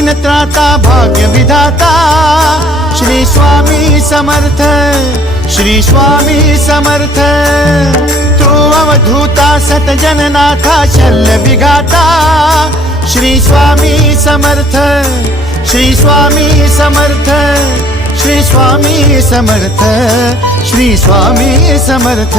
दाता भाग्य विधाता श्री स्वामी समर्थ श्री स्वामी समर्थ। तू अवधूता सतजननाथा शल्य विघाता श्री स्वामी समर्थ श्री स्वामी समर्थ। श्री स्वामी समर्थ श्री स्वामी समर्थ।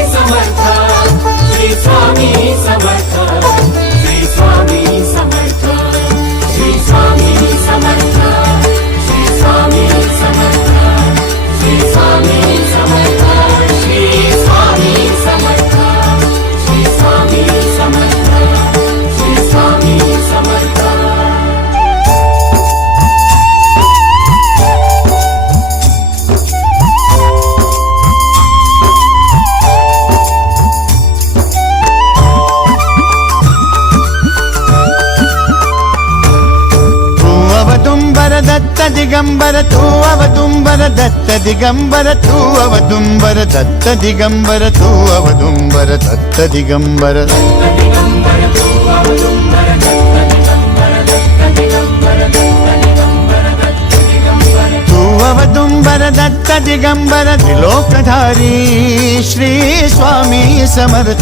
दिगंबर, तू अवदुंबर, दत्त दिगंबर, तू अवदुंबर, दत्त दिगंबर, तू अवदुंबर, दत्त दिगंबर। तू दत्त दिगंबर, त्रिलोकधारी, श्री स्वामी समर्थ।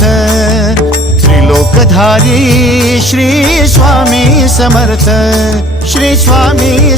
त्रिलोकधारी, श्री स्वामी समर्थ। श्री स्वामी